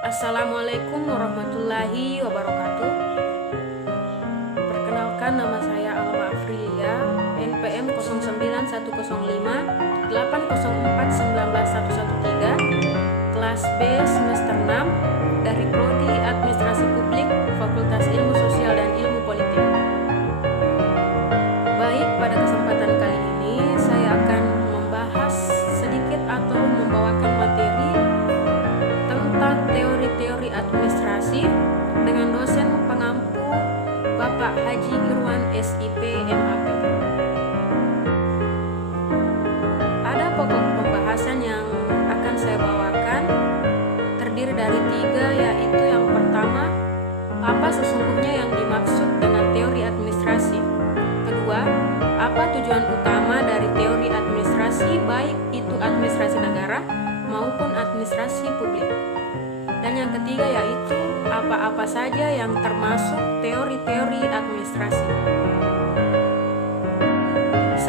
Assalamualaikum warahmatullahi wabarakatuh. Perkenalkan, nama saya Alma Afrilia, NPM 09105 804 kelas B semester 6 dari Prodi Administrasi Publik, Fakultas Ilmu Sosial dan Ilmu Politik. Baik, pada kesempatan kali ini saya akan membahas sedikit atau membawakan materi tentang teori-teori administrasi dengan dosen pengampu Bapak Haji Irwan SIP MAP. Ada pokok pembahasan yang akan saya bawakan, terdiri dari 3, yaitu yang pertama, apa sesungguhnya yang dimaksud dengan teori administrasi. Kedua, apa tujuan utama dari teori administrasi, baik itu administrasi negara maupun administrasi publik. Dan yang ketiga yaitu apa-apa saja yang termasuk teori-teori administrasi. 1.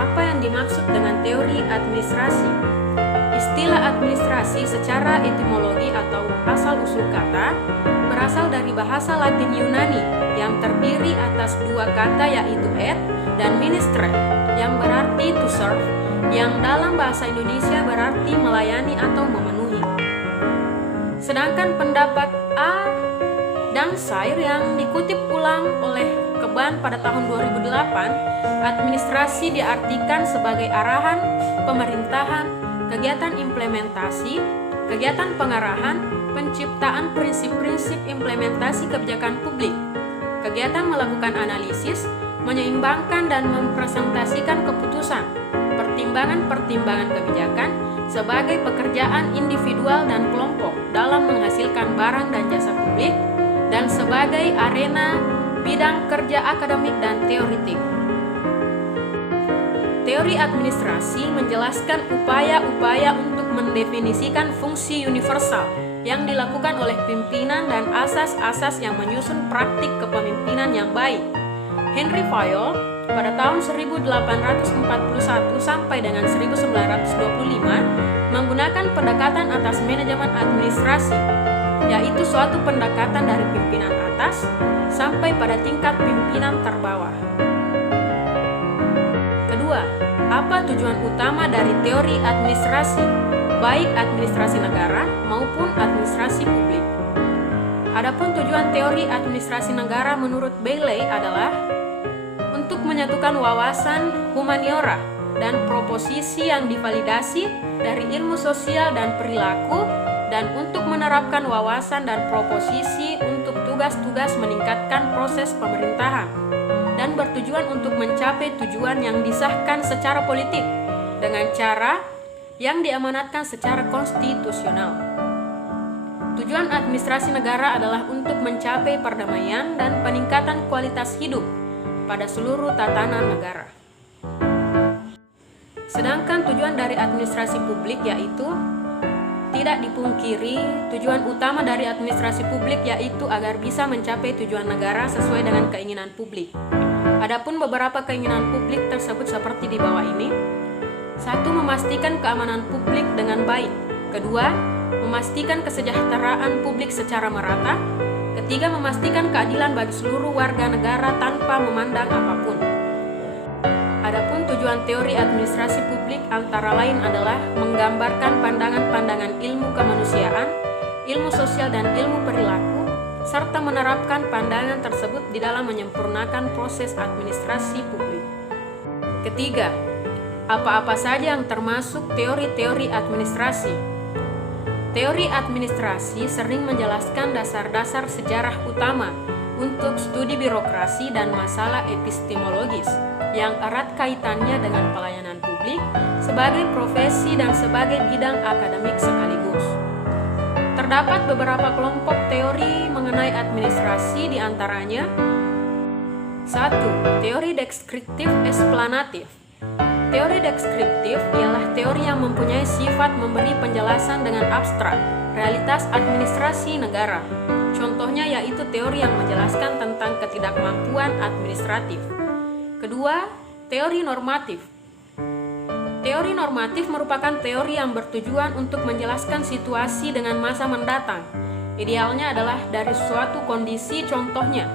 Apa yang dimaksud dengan teori administrasi? Istilah administrasi secara etimologi atau asal-usul kata berasal dari bahasa Latin Yunani yang terdiri atas 2 kata yaitu et dan ministre yang berarti to serve, yang dalam bahasa Indonesia berarti melayani atau memenuhi. Sedangkan pendapat A. dan Sair yang dikutip ulang oleh Keban pada tahun 2008, administrasi diartikan sebagai arahan, pemerintahan, kegiatan implementasi, kegiatan pengarahan, penciptaan prinsip-prinsip implementasi kebijakan publik, kegiatan melakukan analisis, menyeimbangkan dan mempresentasikan keputusan, pertimbangan-pertimbangan kebijakan sebagai pekerjaan individual dan kelompok dalam menghasilkan barang dan jasa publik, dan sebagai arena bidang kerja akademik dan teoritik. Teori administrasi menjelaskan upaya-upaya untuk mendefinisikan fungsi universal yang dilakukan oleh pimpinan dan asas-asas yang menyusun praktik kepemimpinan yang baik. Henry Fayol pada tahun 1841 sampai dengan 1925 menggunakan pendekatan atas manajemen administrasi, yaitu suatu pendekatan dari pimpinan atas sampai pada tingkat pimpinan terbawah. Kedua, apa tujuan utama dari teori administrasi, baik administrasi negara maupun administrasi publik? Adapun tujuan teori administrasi negara menurut Bailey adalah untuk menyatukan wawasan humaniora dan proposisi yang divalidasi dari ilmu sosial dan perilaku, dan untuk menerapkan wawasan dan proposisi untuk tugas-tugas meningkatkan proses pemerintahan, dan bertujuan untuk mencapai tujuan yang disahkan secara politik dengan cara yang diamanatkan secara konstitusional. Tujuan administrasi negara adalah untuk mencapai perdamaian dan peningkatan kualitas hidup pada seluruh tatanan negara. Sedangkan tujuan dari administrasi publik yaitu tidak dipungkiri, tujuan utama dari administrasi publik yaitu agar bisa mencapai tujuan negara sesuai dengan keinginan publik. Adapun beberapa keinginan publik tersebut seperti di bawah ini. 1. Memastikan keamanan publik dengan baik. 2. Memastikan kesejahteraan publik secara merata. 3. Memastikan keadilan bagi seluruh warga negara tanpa memandang apapun. Adapun tujuan teori administrasi publik antara lain adalah menggambarkan pandangan-pandangan ilmu kemanusiaan, ilmu sosial dan ilmu perilaku, serta menerapkan pandangan tersebut di dalam menyempurnakan proses administrasi publik. Ketiga, apa-apa saja yang termasuk teori-teori administrasi. Teori administrasi sering menjelaskan dasar-dasar sejarah utama untuk studi birokrasi dan masalah epistemologis yang erat kaitannya dengan pelayanan publik sebagai profesi dan sebagai bidang akademik sekaligus. Terdapat beberapa kelompok teori mengenai administrasi, di antaranya 1. Teori deskriptif eksplanatif. Teori deskriptif ialah teori yang mempunyai sifat memberi penjelasan dengan abstrak realitas administrasi negara. Contohnya yaitu teori yang menjelaskan tentang ketidakmampuan administratif. Kedua, teori normatif. Teori Teori normatif merupakan teori yang bertujuan untuk menjelaskan situasi dengan masa mendatang. Idealnya adalah dari suatu kondisi, contohnya,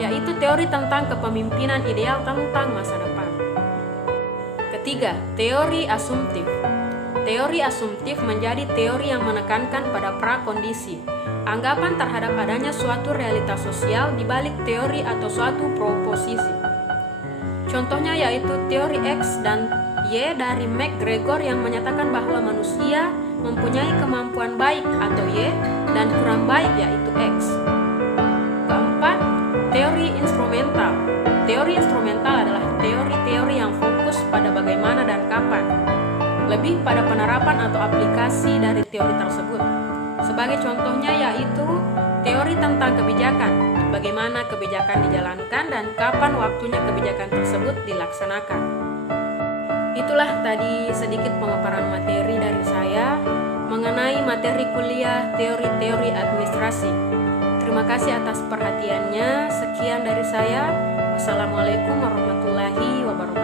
yaitu teori tentang kepemimpinan ideal tentang masa depan. Ketiga, teori asumtif. Teori asumtif menjadi teori yang menekankan pada prakondisi, anggapan terhadap adanya suatu realitas sosial di balik teori atau suatu proposisi. Contohnya yaitu teori X dan Y dari McGregor yang menyatakan bahwa manusia mempunyai kemampuan baik atau Y dan kurang baik yaitu X. Keempat, teori instrumental. Teori instrumental adalah teori-teori yang fokus pada bagaimana dan kapan, lebih pada penerapan atau aplikasi dari teori tersebut. Sebagai contohnya yaitu teori tentang kebijakan, bagaimana kebijakan dijalankan dan kapan waktunya kebijakan tersebut dilaksanakan. Itulah tadi sedikit pemaparan materi dari saya mengenai materi kuliah teori-teori administrasi. Terima kasih atas perhatiannya. Sekian dari saya. Wassalamualaikum warahmatullahi wabarakatuh.